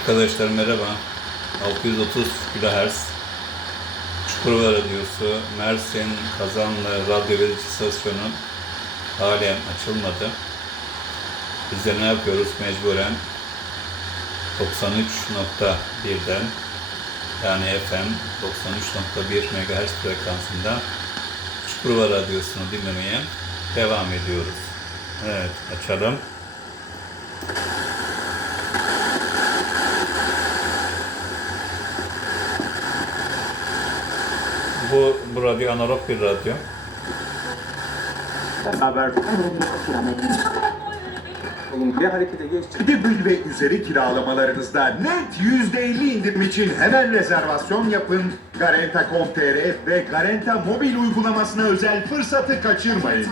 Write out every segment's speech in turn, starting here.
Arkadaşlar merhaba. 630 kHz Çukurova Radyosu Mersin Kazanlı Radyo Verici İstasyonu halen açılmadı. Biz de ne yapıyoruz mecburen 93.1'den yani FM 93.1 MHz frekansında Çukurova Radyosu'nu dinlemeye devam ediyoruz. Evet açalım. Bu, bu radyo analog bir radyo. Haber olumluya harekete geçecek. Dibül ve üzeri kiralamalarınızda net %50 indirim için hemen rezervasyon yapın. Garenta.com.tr ve Garenta mobil uygulamasına özel fırsatı kaçırmayın.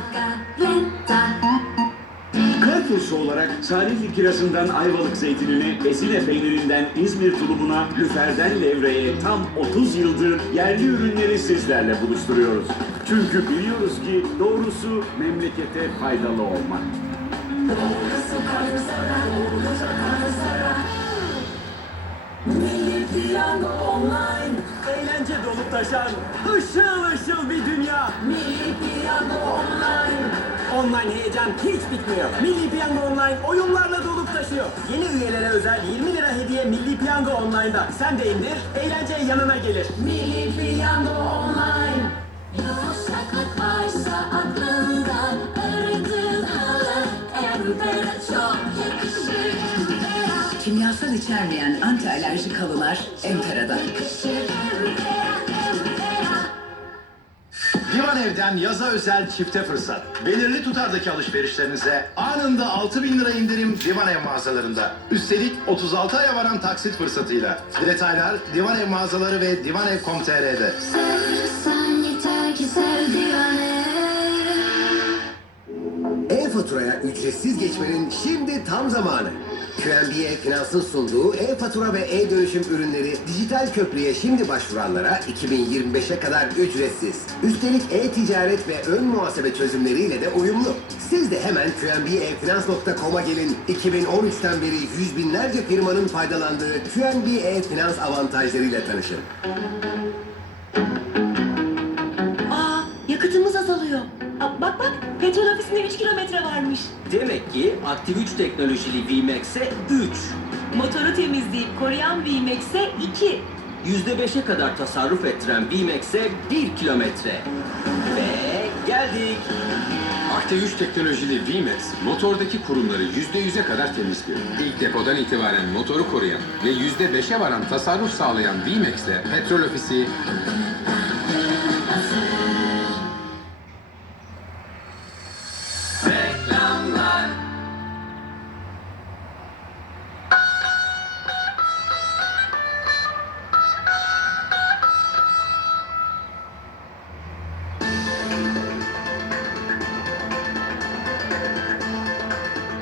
Carrefour'su olarak Salihli kirazından Ayvalık zeytinine, Ezine peynirinden İzmir tulumuna, Lüfer'den levreye tam 30 yıldır yerli ürünleri sizlerle buluşturuyoruz. Çünkü biliyoruz ki doğrusu memlekete faydalı olmak. Eğlence dolup taşan, ışıl ışıl bir dünya. Online heyecan hiç bitmiyor. Milli Piyango Online oyunlarla dolup taşıyor. Yeni üyelere özel 20 lira hediye Milli Piyango Online'da. Sen de indir, eğlence yanına gelir. Milli Piyango Online Yumuşaklık varsa aklından Aradığın halı Embera çok yakışır Kimyasal içermeyen anti alerjik halılar Empera'da. yakışır Embera Divan Ev'den yaza özel çifte fırsat. Belirli tutardaki alışverişlerinize anında 6000 lira indirim Divan Ev mağazalarında. Üstelik 36 aya varan taksit fırsatıyla. Detaylar Divan Ev mağazaları ve divanev.com.tr'de. E-faturaya ücretsiz geçmenin şimdi tam zamanı. QNB Finans'ın sunduğu e-fatura ve e-dönüşüm ürünleri dijital köprüye şimdi başvuranlara 2025'e kadar ücretsiz. Üstelik e-ticaret ve ön muhasebe çözümleriyle de uyumlu. Siz de hemen qnbefinanscom'a gelin. 2013'ten beri yüz binlerce firmanın faydalandığı QNB e-finans avantajlarıyla tanışın. Petrol ofisinde 3 kilometre varmış. Demek ki Aktif 3 teknolojili VMAX'e 3. Motoru temizleyip koruyan VMAX'e 2. %5'e kadar tasarruf ettiren VMAX'e 1 kilometre. Ve geldik. Akte 3 teknolojili VMAX motordaki kurumları %100'e kadar temizliyor. İlk depodan itibaren motoru koruyan ve %5'e varan tasarruf sağlayan VMAX ile petrol ofisi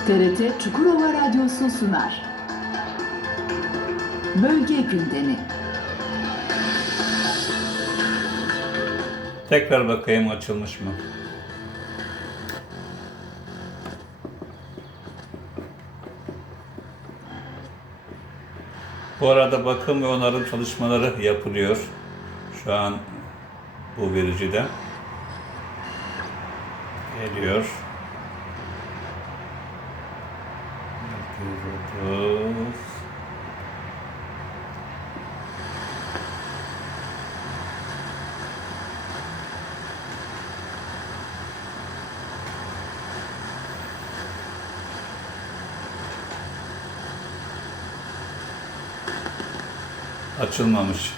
TRT Çukurova Radyosu sunar. Bölge gündemi. Tekrar bakayım açılmış mı? Bu arada bakım ve onarım çalışmaları yapılıyor. Şu an bu vericide. Geliyor. 230 Açılmamış.